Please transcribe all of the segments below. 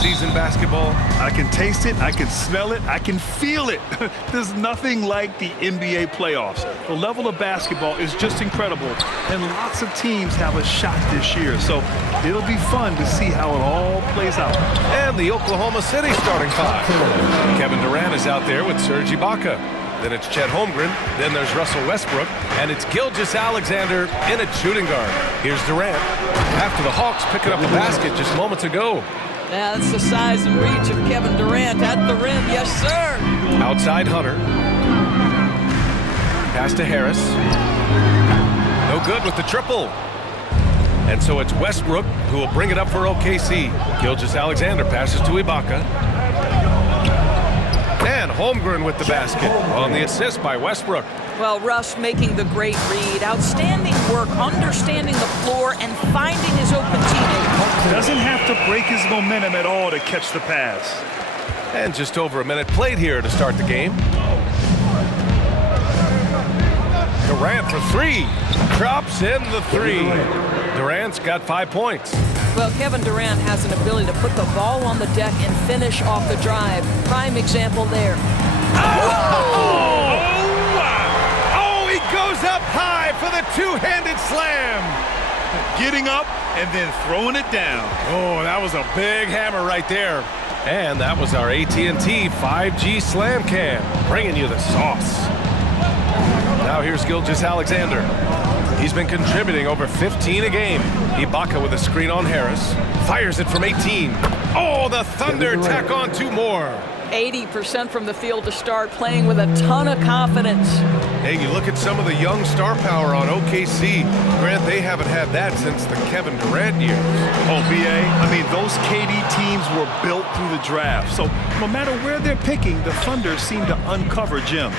postseason basketball? I can taste it, I can smell it, I can feel it. There's nothing like the NBA playoffs. The level of basketball is just incredible, and lots of teams have a shot this year, so it'll be fun to see how it all plays out. And the Oklahoma City starting five. Kevin Durant is out there with Serge Ibaka. Then it's Chet Holmgren. Then there's Russell Westbrook. And it's Gilgeous-Alexander in at shooting guard. Here's Durant. After the Hawks picking up a basket just moments ago. Yeah, that's the size and reach of Kevin Durant at the rim. Yes, sir. Outside Hunter. Pass to Harris. No good with the triple. And so it's Westbrook who will bring it up for OKC. Gilgeous-Alexander passes to Ibaka. And Holmgren with the basket on the assist by Westbrook. Well, Russ making the great read. Outstanding work, understanding the floor, and finding his open teammate. Doesn't have to break his momentum at all to catch the pass. And just over a minute played here to start the game. Durant for three. Drops in the three. Durant's got 5 points. Well, Kevin Durant has an ability to put the ball on the deck and finish off the drive. Prime example there. Oh! Oh, he goes up high for the two-handed slam. Getting up and then throwing it down. Oh, that was a big hammer right there. And that was our AT&T 5G Slam Cam, bringing you the sauce. Now here's Gilgeous-Alexander. He's been contributing over 15 a game. Ibaka with a screen on Harris. Fires it from 18. Oh, the Thunder tack on 2 more. 80% from the field to start, playing with a ton of confidence. Hey, you look at some of the young star power on OKC. Grant, they haven't had that since the Kevin Durant years. Oh, B.A., I mean, those KD teams were built through the draft. So no matter where they're picking, the Thunder seem to uncover gems.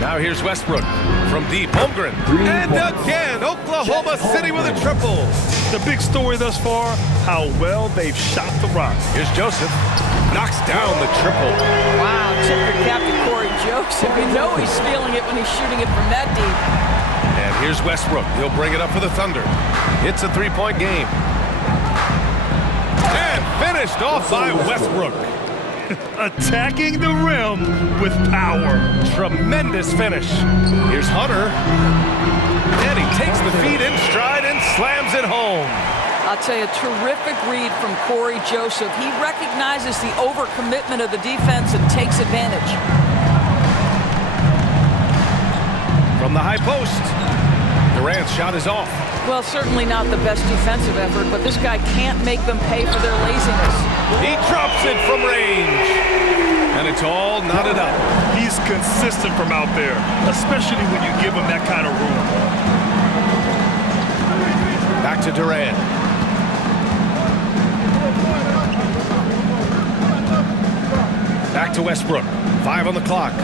Now here's Westbrook from deep. Holmgren. And again, Oklahoma City with a triple. The big story thus far, how well they've shot the rock. Here's Joseph. Knocks down the triple. Wow, tip your cap to Corey Joseph. You know he's feeling it when he's shooting it from that deep. And here's Westbrook. He'll bring it up for the Thunder. It's a 3-point game. And finished off by Westbrook. Attacking the rim with power. Tremendous finish. Here's Hunter. And he takes the feet in stride and slams it home. I'll tell you, terrific read from Corey Joseph. He recognizes the overcommitment of the defense and takes advantage. From the high post, Durant's shot is off. Well, certainly not the best defensive effort, but this guy can't make them pay for their laziness. He drops it from range. And it's all knotted up. He's consistent from out there, especially when you give him that kind of room. Back to Durant. Back to Westbrook. 5 on the clock.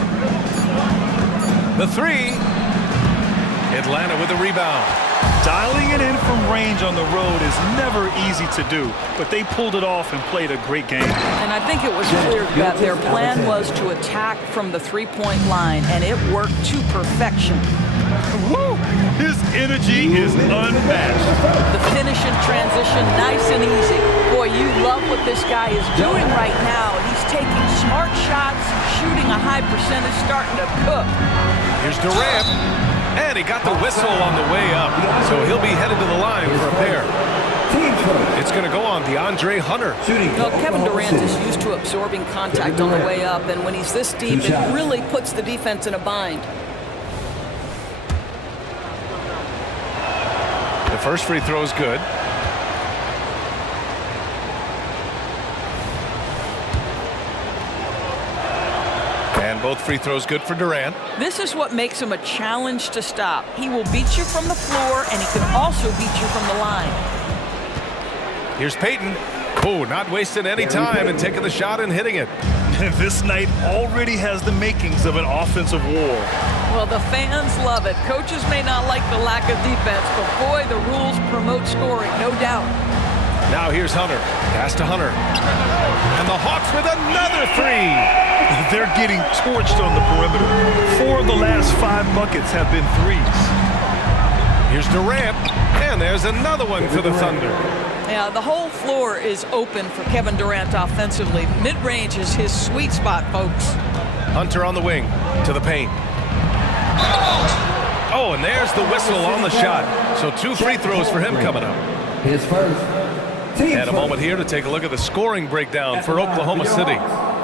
The three. Atlanta with a rebound. Dialing it in from range on the road is never easy to do, but they pulled it off and played a great game. And I think it was clear that their plan was to attack from the three-point line, and it worked to perfection. Woo! His energy is unmatched. The finish in transition, nice and easy. Boy, you love what this guy is doing right now. He's taking smart shots, shooting a high percentage, starting to cook. Here's Durant. And he got the whistle on the way up, so he'll be headed to the line for a pair. It's going to go on DeAndre Hunter. Well, Kevin Durant is used to absorbing contact on the way up, and when he's this deep, it really puts the defense in a bind. The first free throw is good. And both free throws good for Durant. This is what makes him a challenge to stop. He will beat you from the floor, and he can also beat you from the line. Here's Payton. Oh, not wasting any time and taking the shot and hitting it. This night already has the makings of an offensive war. Well, the fans love it. Coaches may not like the lack of defense, but boy, the rules promote scoring, no doubt. Now here's Hunter. Pass to Hunter. And the Hawks with another three. They're getting torched on the perimeter. 4 of the last 5 buckets have been threes. Here's Durant. And there's another one for the Thunder. Yeah, the whole floor is open for Kevin Durant offensively. Mid-range is his sweet spot, folks. Hunter on the wing to the paint. Oh, and there's the whistle on the shot. So 2 free throws for him coming up. His first. And a moment here to take a look at the scoring breakdown for Oklahoma City.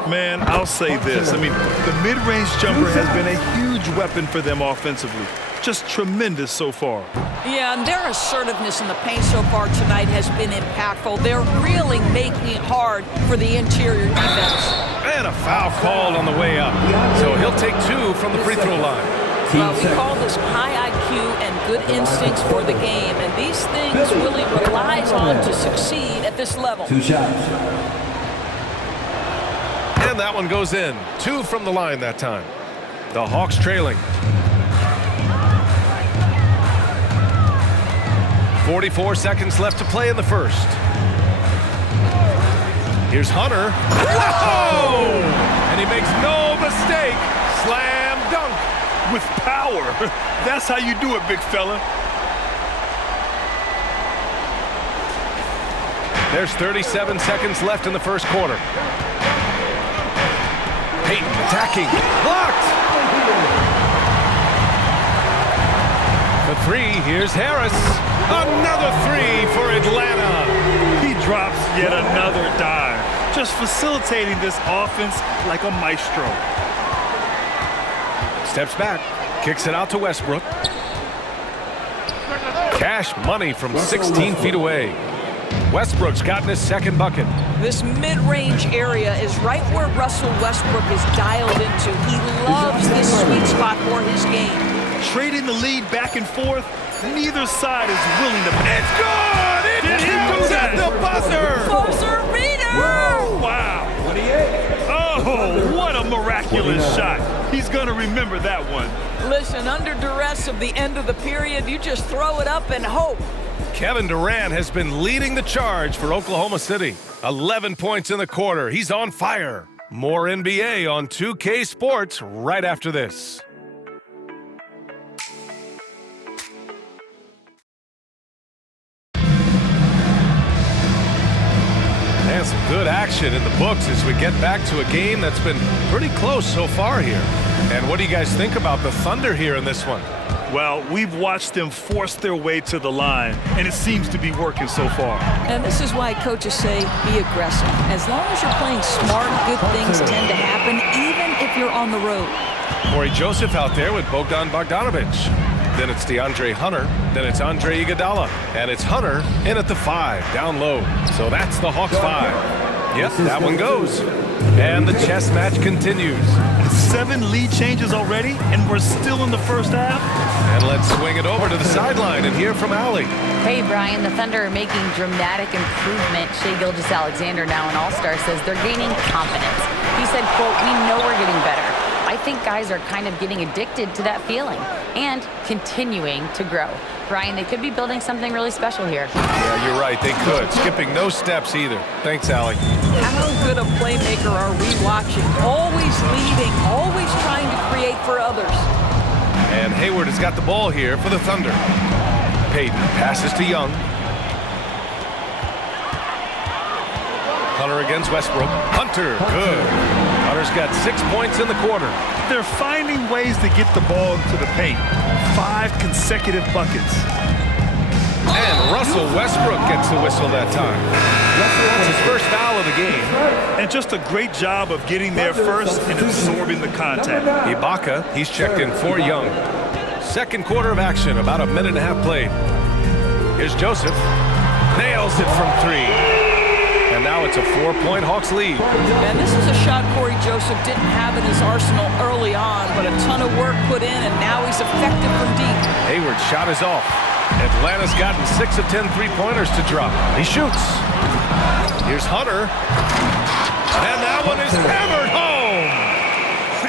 Man, I'll say this. I mean, the mid-range jumper has been a huge weapon for them offensively. Just tremendous so far. Yeah, and their assertiveness in the paint so far tonight has been impactful. They're really making it hard for the interior defense. And a foul called on the way up. So he'll take 2 from the free throw line. Well, we call this high IQ and good instincts for the game, and these things Willie relies on to succeed at this level. 2 shots. And that one goes in. 2 from the line that time. The Hawks trailing. 44 seconds left to play in the first. Here's Hunter. Oh! And he makes no mistake. Slam dunk. With power. That's how you do it, big fella. There's 37 seconds left in the first quarter. Payton attacking. Blocked. For 3, here's Harris. Another 3 for Atlanta. He drops yet another dime. Just facilitating this offense like a maestro. Steps back, kicks it out to Westbrook. Cash money from 16 feet away. Westbrook's gotten his second bucket. This mid-range area is right where Russell Westbrook is dialed into. He loves this sweet spot for his game. Trading the lead back and forth, neither side is willing to. It's good! It comes at the buzzer! Buzzer beater! Wow! Oh, what a miraculous shot. He's going to remember that one. Listen, under duress of the end of the period, you just throw it up and hope. Kevin Durant has been leading the charge for Oklahoma City. 11 points in the quarter. He's on fire. More NBA on 2K Sports right after this. And some good action in the books as we get back to a game that's been pretty close so far here. And what do you guys think about the Thunder here in this one? Well, we've watched them force their way to the line, and it seems to be working so far. And this is why coaches say be aggressive. As long as you're playing smart, good things tend to happen, even if you're on the road. Corey Joseph out there with Bogdan Bogdanovic. Then it's DeAndre Hunter. Then it's Andre Iguodala. And it's Hunter in at the 5, down low. So that's the Hawks 5. Yep, that one goes. And the chess match continues. 7 lead changes already, and we're still in the first half. And let's swing it over to the sideline and hear from Allie. Hey, Brian, the Thunder are making dramatic improvement. Shai Gilgeous-Alexander, now an All-Star, says they're gaining confidence. He said, quote, "We know we're getting better. I think guys are kind of getting addicted to that feeling and continuing to grow." Brian, they could be building something really special here. Yeah, you're right. They could. Skipping no steps either. Thanks, Allie. How good a playmaker are we watching? Always leading, always trying to create for others. And Hayward has got the ball here for the Thunder. Payton passes to Young. Hunter against Westbrook. Hunter, good. Hunter's got 6 points in the quarter. They're finding ways to get the ball into the paint. 5 consecutive buckets. And Russell Westbrook gets the whistle that time. That's his first foul of the game. And just a great job of getting there first and absorbing the contact. Ibaka, he's checked in for Young. Second quarter of action, about a minute and a half played. Here's Joseph. Nails it from 3. And now it's a 4-point Hawks lead. And this is a shot Corey Joseph didn't have in his arsenal early on, but a ton of work put in, and now he's effective from deep. Hayward's shot is off. Atlanta's gotten 6 of 10 three-pointers to drop. He shoots. Here's Hunter. And that one is hammered home.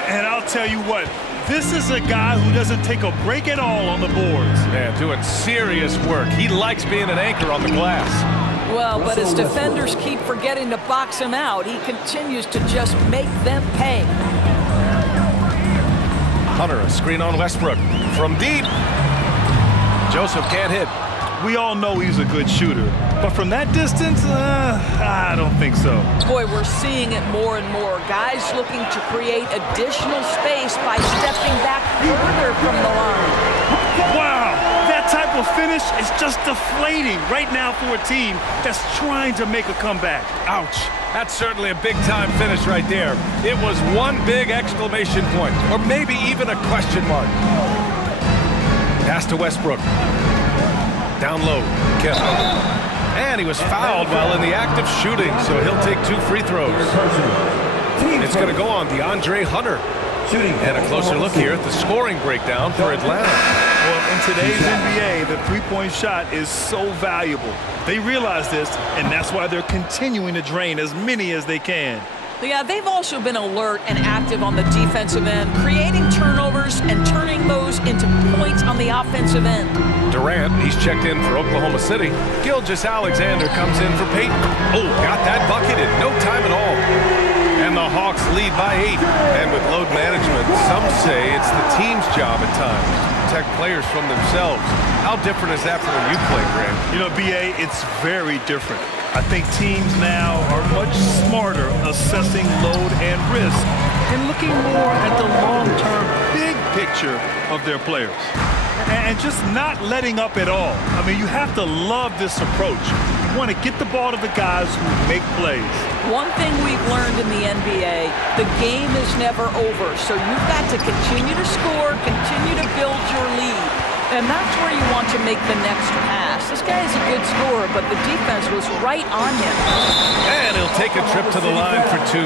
And I'll tell you what, this is a guy who doesn't take a break at all on the boards. Man, doing serious work. He likes being an anchor on the glass. Well, but as defenders keep forgetting to box him out, he continues to just make them pay. Hunter, a screen on Westbrook. From deep. Joseph can't hit. We all know he's a good shooter, But from that distance, I don't think so. Boy, we're seeing it more and more. Guys looking to create additional space by stepping back further from the line. Wow, that type of finish is just deflating right now for a team that's trying to make a comeback. Ouch. That's certainly a big-time finish right there. It was one big exclamation point, or maybe even a question mark. Pass to Westbrook. Down low, Kemp. And he was fouled while in the act of shooting, so he'll take 2 free throws. It's going to go on DeAndre Hunter. And a closer look here at the scoring breakdown for Atlanta. Well, in today's NBA, the three-point shot is so valuable. They realize this, and that's why they're continuing to drain as many as they can. Yeah, they've also been alert and active on the defensive end, creating turnovers and turning those into points on the offensive end. Durant, he's checked in for Oklahoma City. Gilgeous-Alexander comes in for Peyton. Oh, got that bucket in no time at all. And the Hawks lead by 8. And with load management, some say it's the team's job at times to protect players from themselves. How different is that from when you play, Grant? You know, B.A., it's very different. I think teams now are much smarter assessing load and risk and looking more at the long-term big picture of their players. And just not letting up at all. I mean, you have to love this approach. You want to get the ball to the guys who make plays. One thing we've learned in the NBA, the game is never over. So you've got to continue to score, continue to build your lead. And that's where you want to make the next pass. This guy is a good scorer, but the defense was right on him. And he'll take a trip to the line for 2.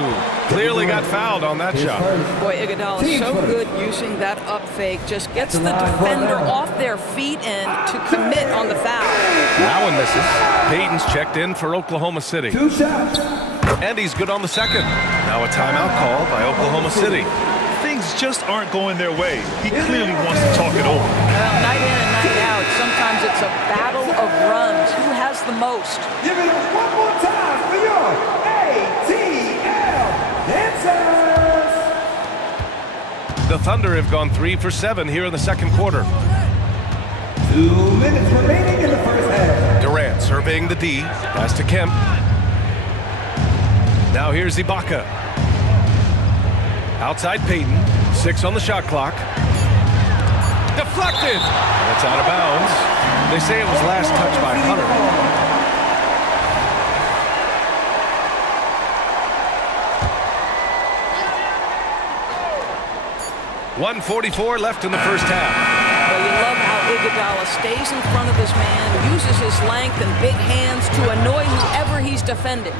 Clearly got fouled on that shot. Boy, Iguodala is so good using that up fake. Just gets the defender off their feet and to commit on the foul. That one misses. Peyton's checked in for Oklahoma City. 2 shots. And he's good on the second. Now a timeout call by Oklahoma City. Things just aren't going their way. He clearly wants to talk it over. Well, night in and night out, sometimes it's a battle of runs. Who has the most? Give it up one more time for your ATL Dancers. The Thunder have gone 3 for 7 here in the second quarter. 2 minutes remaining in the first half. Durant surveying the D. Pass to Kemp. Now here's Ibaka. Outside Peyton. 6 on the shot clock. Deflected. That's out of bounds. They say it was last touched by Hunter. 1:44 left in the first half. Well, you love how Iguodala stays in front of his man, uses his length and big hands to annoy whoever he's defending.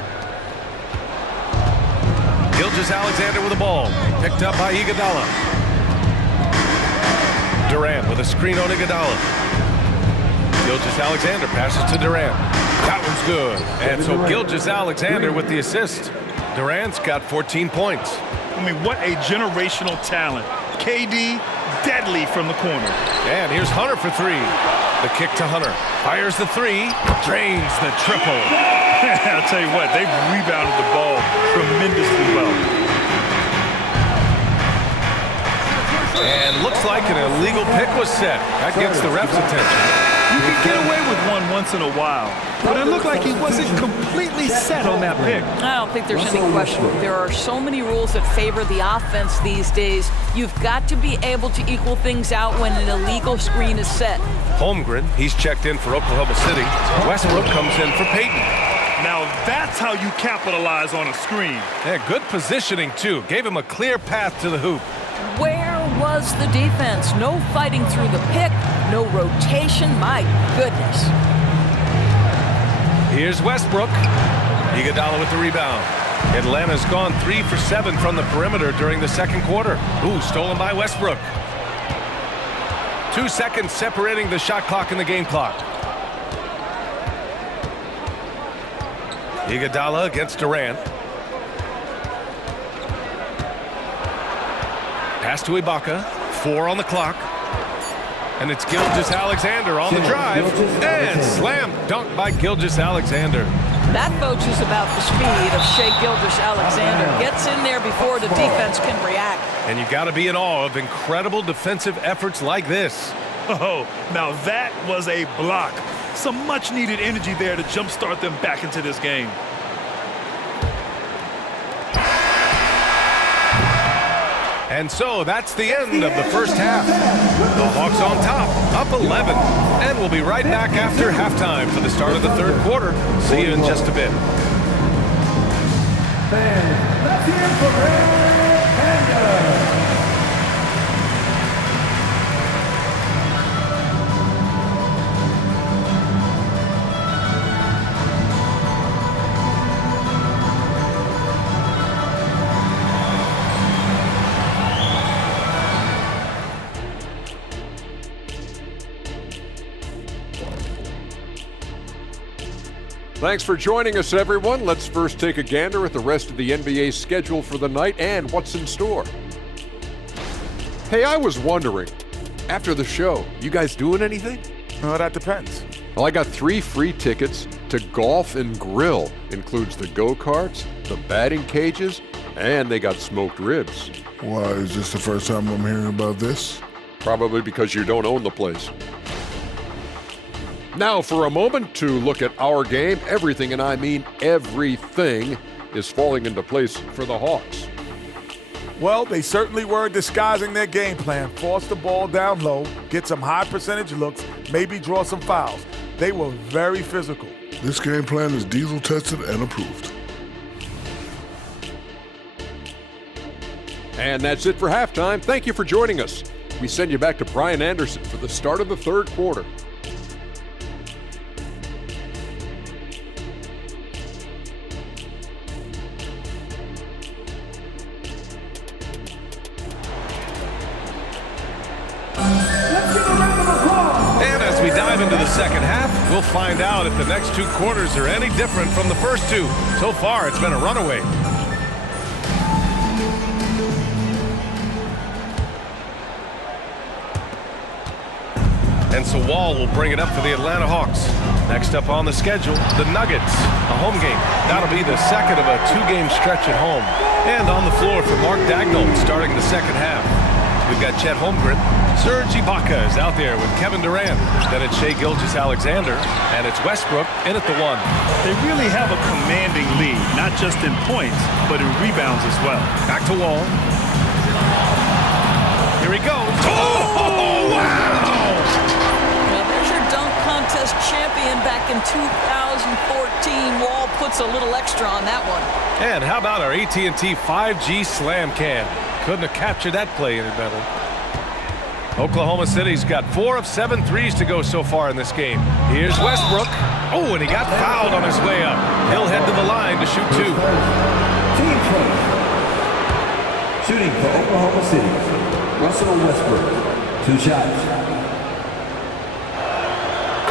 Gilgeous-Alexander with the ball. Picked up by Iguodala. Durant with a screen on Iguodala. Gilgeous-Alexander passes to Durant. That one's good. And so Gilgeous-Alexander with the assist. Durant's got 14 points. I mean, what a generational talent. KD, deadly from the corner. And here's Hunter for 3. The kick to Hunter. Fires the 3. Drains the triple. I'll tell you what, they've rebounded the ball tremendously well. And looks like an illegal pick was set. That gets the ref's attention. You can get away with one once in a while, but it looked like he wasn't completely set on that pick. I don't think there's any question. There are so many rules that favor the offense these days. You've got to be able to equal things out when an illegal screen is set. Holmgren, he's checked in for Oklahoma City. Westbrook comes in for Peyton. Now that's how you capitalize on a screen. Yeah, good positioning, too. Gave him a clear path to the hoop. Where was the defense? No fighting through the pick, no rotation. My goodness. Here's Westbrook. Iguodala with the rebound. Atlanta's gone 3 for 7 from the perimeter during the second quarter. Ooh, stolen by Westbrook. 2 seconds separating the shot clock and the game clock. Iguodala against Durant. Pass to Ibaka. 4 on the clock. And it's Gilgeous-Alexander on the drive. And slam dunk by Gilgeous-Alexander. That, folks, is about the speed of Shai Gilgeous-Alexander. Gets in there before the defense can react. And you got to be in awe of incredible defensive efforts like this. Oh, now that was a block. Some much-needed energy there to jumpstart them back into this game. And so that's the end of the first half. The Hawks on top, up 11. And we'll be right back after halftime for the start of the third quarter. See you in just a bit. Fans, let's hear it for Red Panda. Thanks for joining us, everyone. Let's first take a gander at the rest of the NBA schedule for the night and what's in store. Hey, I was wondering, after the show, you guys doing anything? Well, that depends. Well, I got 3 free tickets to Golf and Grill. Includes the go-karts, the batting cages, and they got smoked ribs. Why, is this the first time I'm hearing about this? Probably because you don't own the place. Now, for a moment, to look at our game, everything, and I mean everything, is falling into place for the Hawks. Well, they certainly were disguising their game plan. Force the ball down low, get some high percentage looks, maybe draw some fouls. They were very physical. This game plan is diesel tested and approved. And that's it for halftime. Thank you for joining us. We send you back to Brian Anderson for the start of the third quarter. And as we dive into the second half, we'll find out if the next 2 quarters are any different from the first 2. So far, it's been a runaway. And so Wall will bring it up for the Atlanta Hawks. Next up on the schedule, the Nuggets, a home game. That'll be the second of a 2-game stretch at home. And on the floor for Mark Daigneault starting the second half. We've got Chet Holmgren. Serge Ibaka is out there with Kevin Durant. Then it's Shai Gilgeous-Alexander, and it's Westbrook in at the 1. They really have a commanding lead, not just in points, but in rebounds as well. Back to Wall. Here he goes. Oh, wow! Well, there's your dunk contest champion back in 2014. Wall puts a little extra on that one. And how about our AT&T 5G Slam Cam? Couldn't have captured that play any better. Oklahoma City's got 4 of 7 threes to go so far in this game. Here's Westbrook. Oh, and he got fouled on his way up. He'll head to the line to shoot 2. Team first. Shooting for Oklahoma City, Russell Westbrook. 2 shots.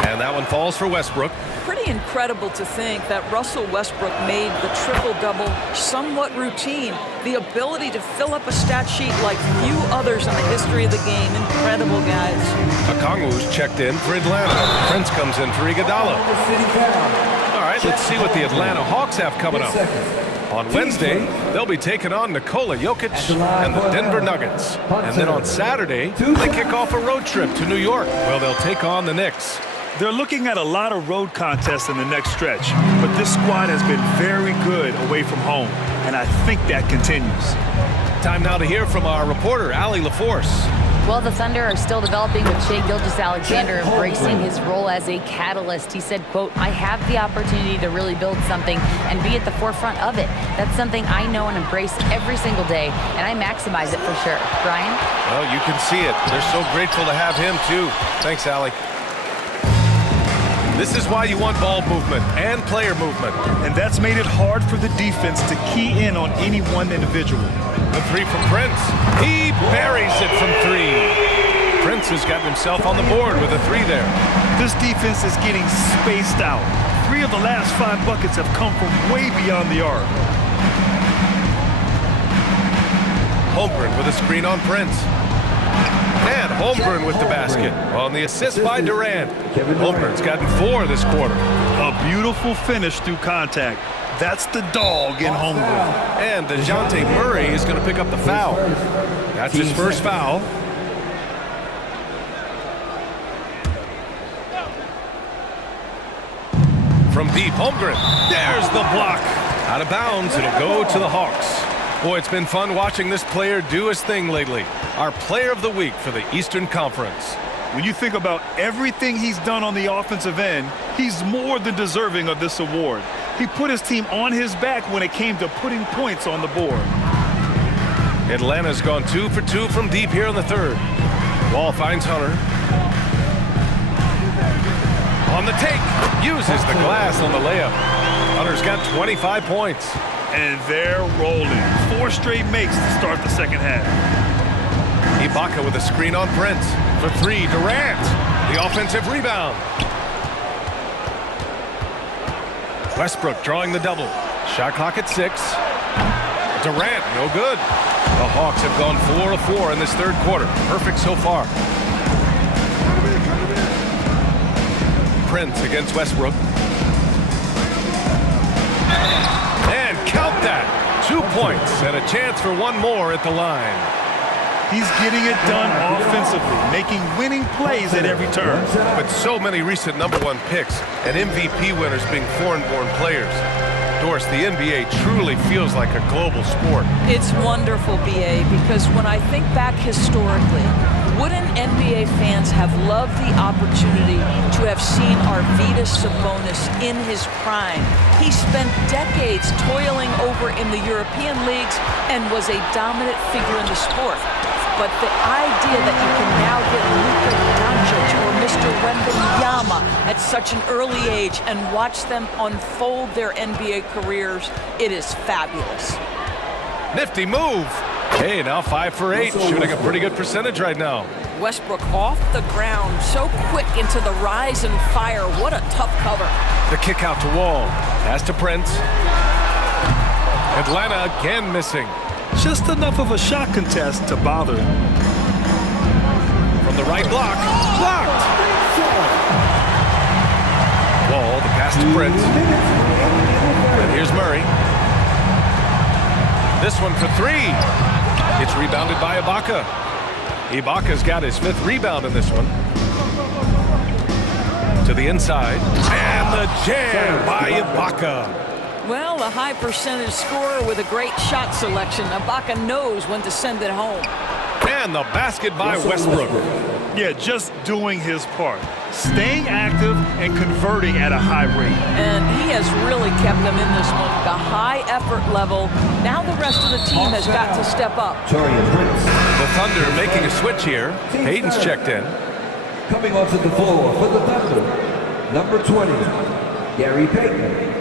And that one falls for Westbrook. Pretty incredible to think that Russell Westbrook made the triple-double somewhat routine. The ability to fill up a stat sheet like few others in the history of the game. Incredible, guys. Okongwu's checked in for Atlanta. Prince comes in for Iguodala. All right, let's see what the Atlanta Hawks have coming up. On Wednesday, they'll be taking on Nikola Jokic and the Denver Nuggets. And then on Saturday, they kick off a road trip to New York, where they'll take on the Knicks. They're looking at a lot of road contests in the next stretch, but this squad has been very good away from home, and I think that continues. Time now to hear from our reporter, Allie LaForce. Well, the Thunder are still developing with Shai Gilgeous-Alexander embracing his role as a catalyst. He said, quote, "I have the opportunity to really build something and be at the forefront of it. That's something I know and embrace every single day, and I maximize it for sure." Brian? Well, you can see it. They're so grateful to have him, too. Thanks, Allie. This is why you want ball movement and player movement. And that's made it hard for the defense to key in on any one individual. The 3 from Prince. He buries it from 3. Prince has gotten himself on the board with a 3 there. This defense is getting spaced out. 3 of the last 5 buckets have come from way beyond the arc. Holmgren with a screen on Prince. And Holmgren with the basket on the assist by Durant. Holmgren's gotten 4 this quarter. A beautiful finish through contact. That's the dog in Holmgren. And DeJounte Murray is going to pick up the foul. That's his first foul. From deep, Holmgren. There's the block. Out of bounds, it'll go to the Hawks. Boy, it's been fun watching this player do his thing lately. Our player of the week for the Eastern Conference. When you think about everything he's done on the offensive end, he's more than deserving of this award. He put his team on his back when it came to putting points on the board. Atlanta's gone 2 for 2 from deep here in the third. Wall finds Hunter. On the take, uses the glass on the layup. Hunter's got 25 points. And they're rolling. 4 straight makes to start the second half. Ibaka with a screen on Prince. For 3, Durant. The offensive rebound. Westbrook drawing the double. Shot clock at 6. Durant, no good. The Hawks have gone 4 of 4 in this third quarter. Perfect so far. Prince against Westbrook. And count that. 2 points and a chance for one more at the line. He's getting it done offensively, making winning plays at every turn. With so many recent #1 picks and MVP winners being foreign-born players, Doris, the NBA truly feels like a global sport. It's wonderful, BA, because when I think back historically, wouldn't NBA fans have loved the opportunity to have seen Arvydas Sabonis in his prime? He spent decades toiling over in the European leagues and was a dominant figure in the sport. But the idea that you can now get Luka Doncic or Mr. Wembanyama at such an early age and watch them unfold their NBA careers, it is fabulous. Nifty move. Hey, now 5 for 8, shooting a pretty good percentage right now. Westbrook off the ground, so quick into the rise and fire. What a tough cover. The kick out to Wall. Pass to Prince. Atlanta again missing. Just enough of a shot contest to bother him. From the right block. Blocked! Wall, the pass to Prince. And here's Murray. This one for 3. It's rebounded by Ibaka. Ibaka's got his 5th rebound in this one. To the inside. And the jam by Ibaka. Well, a high percentage scorer with a great shot selection. Ibaka knows when to send it home. And the basket by Westbrook. Yeah, just doing his part. Staying active and converting at a high rate. And he has really kept them in this one. The high effort level. Now the rest of the team has got to step up. The Thunder making a switch here. Payton's checked in. Coming onto the floor for the Thunder, number 20, Gary Payton.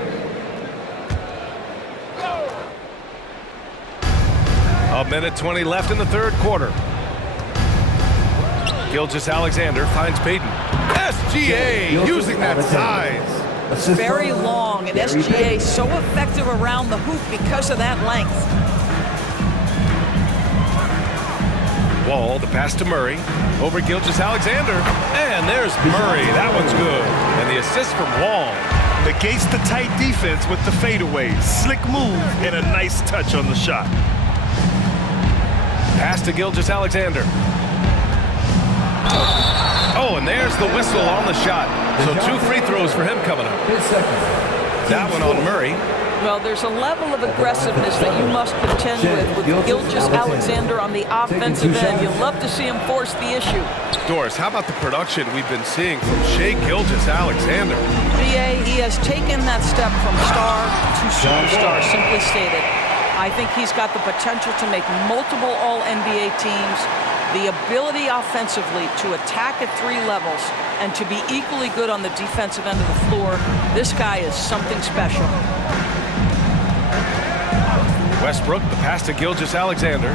A minute 20 left in the third quarter. Gilgeous-Alexander finds Payton. SGA using that size. Very long, and SGA so effective around the hoop because of that length. Wall, the pass to Murray. Over Gilgeous-Alexander. And there's Murray. That one's good. And the assist from Wall. Negates the tight defense with the fadeaway. Slick move and a nice touch on the shot. Pass to Gilgeous-Alexander. Oh, and there's the whistle on the shot. So 2 free throws for him coming up. That one on Murray. Well, there's a level of aggressiveness that you must contend with Gilgeous-Alexander on the offensive end. You'll love to see him force the issue. Doris, how about the production we've been seeing from Shai Gilgeous-Alexander? BA, he has taken that step from star to superstar, simply stated. I think he's got the potential to make multiple All-NBA teams, the ability offensively to attack at 3 levels, and to be equally good on the defensive end of the floor. This guy is something special. Westbrook, the pass to Gilgeous-Alexander.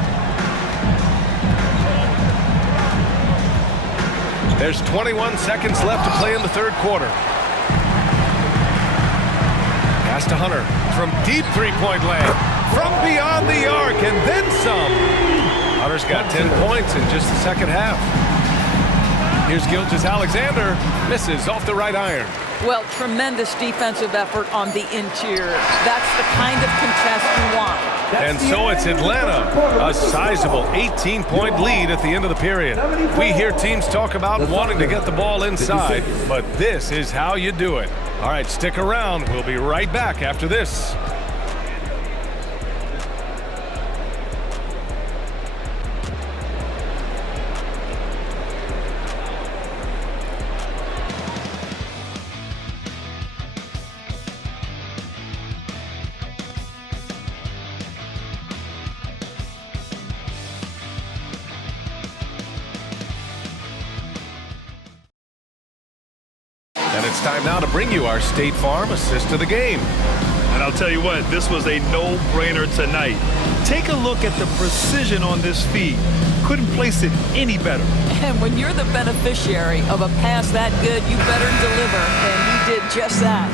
There's 21 seconds left to play in the third quarter. Pass to Hunter from deep 3-point land. From beyond the arc and then some. Hunter's got 10 points in just the second half. Here's Gilgeous-Alexander. Misses off the right iron. Well, tremendous defensive effort on the interior. That's the kind of contest you want. And so it's Atlanta, a sizable 18-point lead at the end of the period. We hear teams talk about wanting to get the ball inside, but this is how you do it. All right, stick around. We'll be right back after this. And it's time now to bring you our State Farm assist to the game. And I'll tell you what, this was a no-brainer tonight. Take a look at the precision on this feed. Couldn't place it any better. And when you're the beneficiary of a pass that good, you better deliver, and he did just that.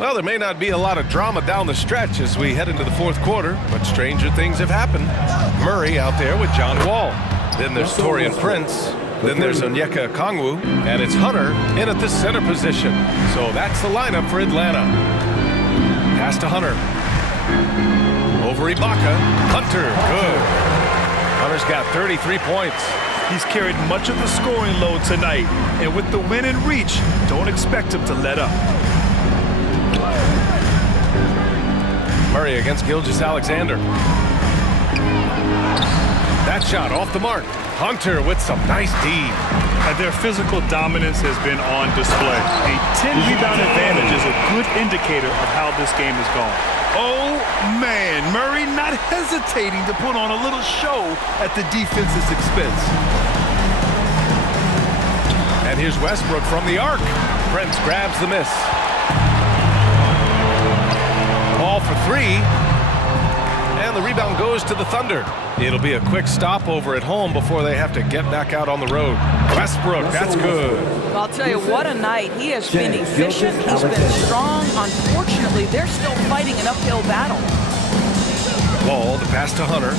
Well, there may not be a lot of drama down the stretch as we head into the fourth quarter, but stranger things have happened. Murray out there with John Wall. Then there's Torian Prince. Then there's Onyeka Okongwu, and it's Hunter in at the center position. So that's the lineup for Atlanta. Pass to Hunter. Over Ibaka. Hunter, good. Hunter's got 33 points. He's carried much of the scoring load tonight, and with the win in reach, don't expect him to let up. Murray against Gilgeous-Alexander. That shot off the mark. Hunter with some nice D. And their physical dominance has been on display. A 10-rebound advantage is a good indicator of how this game has gone. Oh, man, Murray not hesitating to put on a little show at the defense's expense. And here's Westbrook from the arc. Prince grabs the miss. Ball for three. And the rebound goes to the Thunder. It'll be a quick stopover at home before they have to get back out on the road. Westbrook, that's good. I'll tell you, what a night. He has been efficient. He's been strong. Unfortunately, they're still fighting an uphill battle. Wall, the pass to Hunter.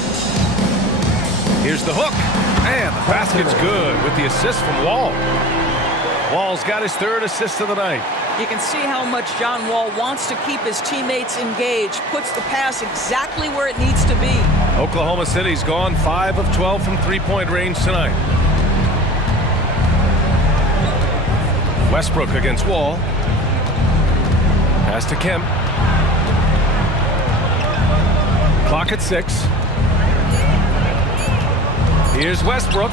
Here's the hook. And the basket's good with the assist from Wall. Wall's got his third assist of the night. You can see how much John Wall wants to keep his teammates engaged, puts the pass exactly where it needs to be. Oklahoma City's gone 5 of 12 from three-point range tonight. Westbrook against Wall. Pass to Kemp. Clock at 6. Here's Westbrook.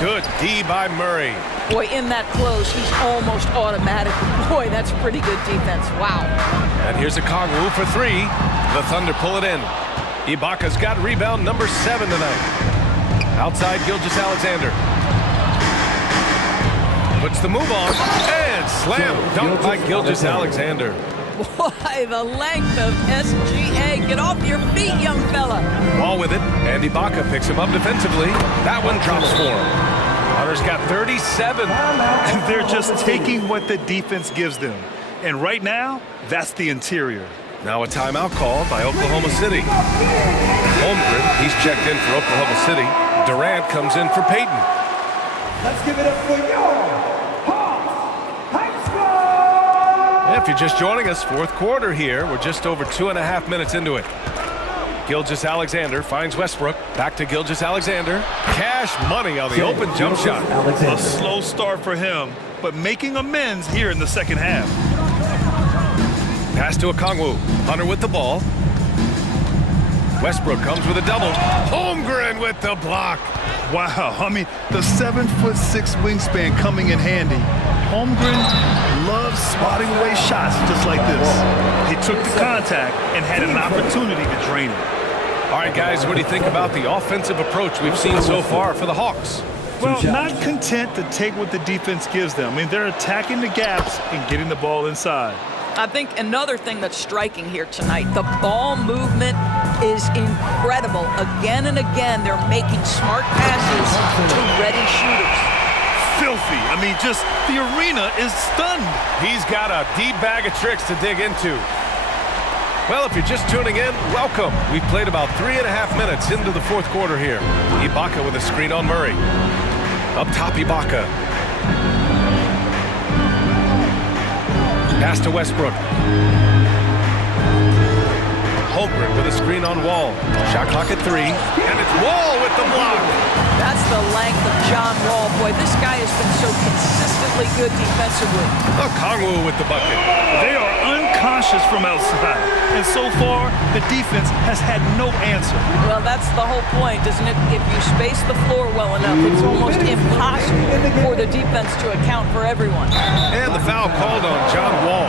Good D by Murray. Boy, in that close, he's almost automatic. Boy, that's pretty good defense. Wow. And here's Okongwu for three. The Thunder pull it in. Ibaka's got rebound number 7 tonight. Outside Gilgeous-Alexander. Puts the move on. And slam dunk by Gilgeous-Alexander. Boy, the length of SGA. Get off your feet, young fella. Ball with it. And Ibaka picks him up defensively. That one drops for him. Hunter's got 37. They're just taking what the defense gives them. And right now, that's the interior. Now a timeout called by Oklahoma City. Holmgren, he's checked in for Oklahoma City. Durant comes in for Peyton. Let's give it up for your Hawks High School! If you're just joining us, fourth quarter here. We're just over 2.5 minutes into it. Gilgeous-Alexander finds Westbrook. Back to Gilgeous-Alexander. Cash money on the open jump shot. A slow start for him, but making amends here in the second half. Pass to Okongwu. Hunter with the ball. Westbrook comes with a double. Holmgren with the block. Wow, I mean, the 7'6" wingspan coming in handy. Holmgren loves spotting away shots just like this. He took the contact and had an opportunity to drain it. All right, guys, what do you think about the offensive approach we've seen so far for the Hawks? Well, not content to take what the defense gives them. I mean, they're attacking the gaps and getting the ball inside. I think another thing that's striking here tonight, the ball movement is incredible. Again and again, they're making smart passes to ready shooters. Filthy. I mean, just the arena is stunned. He's got a deep bag of tricks to dig into. Well, if you're just tuning in, welcome. We've played about 3.5 minutes into the fourth quarter here. Ibaka with a screen on Murray. Up top, Ibaka. Pass to Westbrook. screen on Wall. Shot clock at 3, and it's Wall with the block. That's the length of John Wall. Boy, this guy has been so consistently good defensively. Okongwu with the bucket. They are unconscious from outside, and so far, the defense has had no answer. Well, that's the whole point, isn't it? If you space the floor well enough, it's almost impossible for the defense to account for everyone. And the foul called on John Wall.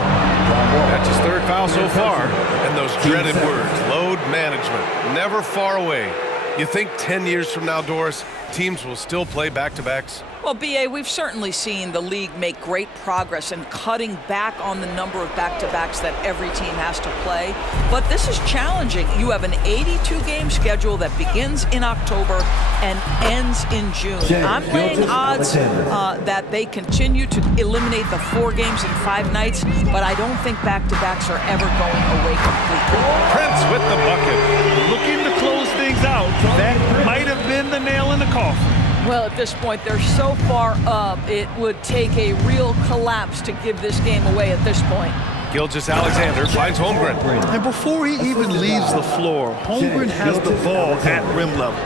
That's his third foul so far. And those dreaded words, load management, never far away. You think 10 years from now, Doris, teams will still play back-to-backs? Well, B.A., we've certainly seen the league make great progress in cutting back on the number of back-to-backs that every team has to play. But this is challenging. You have an 82-game schedule that begins in October and ends in June. I'm laying odds that they continue to eliminate the 4 games in 5 nights, but I don't think back-to-backs are ever going away completely. Prince with the bucket. Looking to close things out, that might have been the nail in the coffin. Well, at this point, they're so far up, it would take a real collapse to give this game away at this point. Gilgeous-Alexander finds Holmgren. And before he even leaves the floor, Holmgren has the ball at rim level.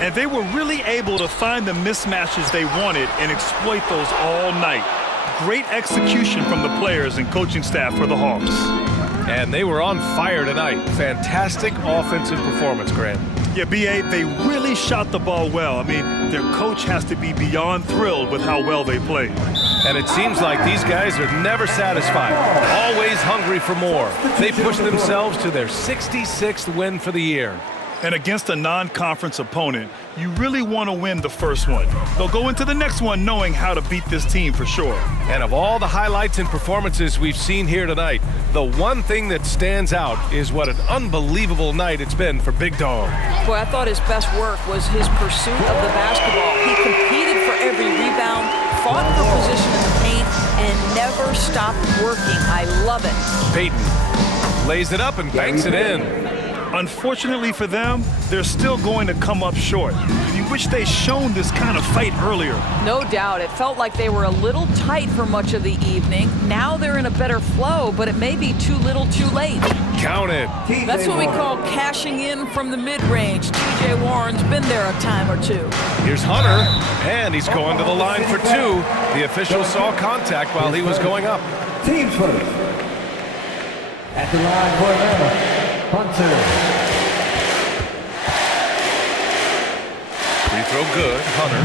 And they were really able to find the mismatches they wanted and exploit those all night. Great execution from the players and coaching staff for the Hawks. And they were on fire tonight. Fantastic offensive performance, Grant. Yeah, B.A., they really shot the ball well. I mean, their coach has to be beyond thrilled with how well they played. And it seems like these guys are never satisfied, always hungry for more. They pushed themselves to their 66th win for the year. And against a non-conference opponent, you really want to win the first one. They'll go into the next one knowing how to beat this team for sure. And of all the highlights and performances we've seen here tonight, the one thing that stands out is what an unbelievable night it's been for Big Dog. Boy, I thought his best work was his pursuit of the basketball. He competed for every rebound, fought for position in the paint, and never stopped working. I love it. Payton lays it up and banks it in. Unfortunately for them, they're still going to come up short. You wish they'd shown this kind of fight earlier. No doubt. It felt like they were a little tight for much of the evening. Now they're in a better flow, but it may be too little too late. Count it. That's what we call cashing in from the mid-range. T.J. Warren's been there a time or two. Here's Hunter, and he's going to the line for 2. The official saw contact while he was going up. Teams first. At the line for Atlanta, Hunter. Free throw good, Hunter.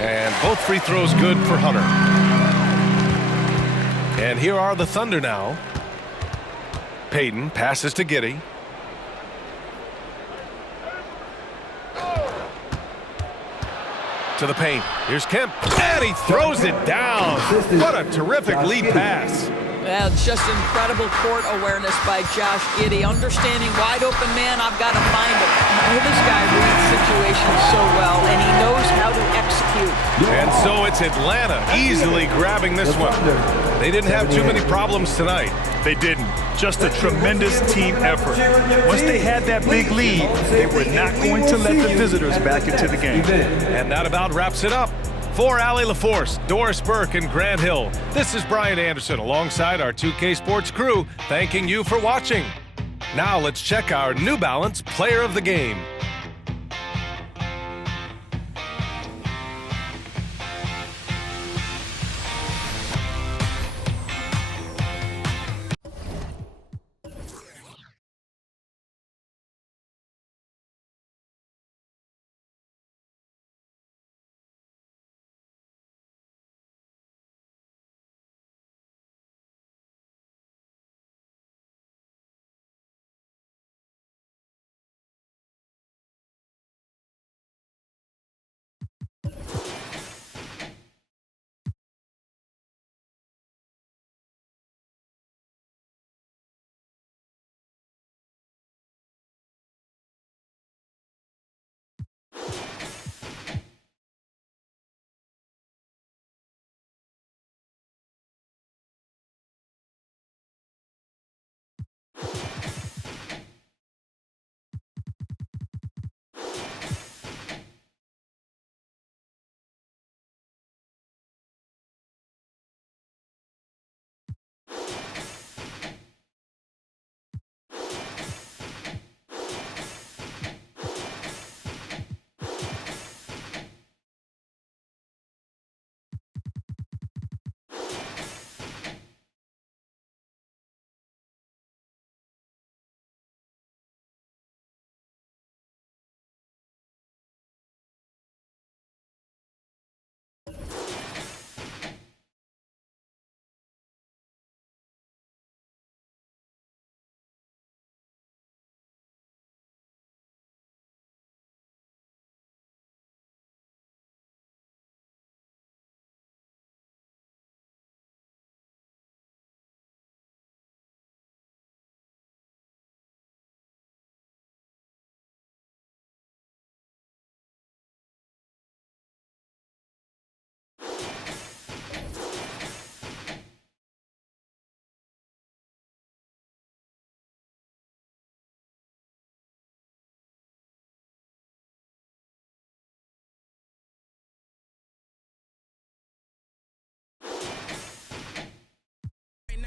And both free throws good for Hunter. And here are the Thunder now. Payton passes to Giddey. To the paint. Here's Kemp. And he throws it down. What a terrific lead pass. Well, just incredible court awareness by Josh Giddey. Understanding wide open man, I've got to find him. This guy reads situations so well, and he knows how to execute. And so it's Atlanta easily grabbing this one. They didn't have too many problems tonight. They didn't. Just a tremendous team effort. Once they had that big lead, they were not going to let the visitors back into the game. And that about wraps it up. For Allie LaForce, Doris Burke, and Grant Hill, this is Brian Anderson alongside our 2K Sports crew, thanking you for watching. Now let's check our New Balance Player of the Game.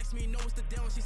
asked me, know what's the deal, and she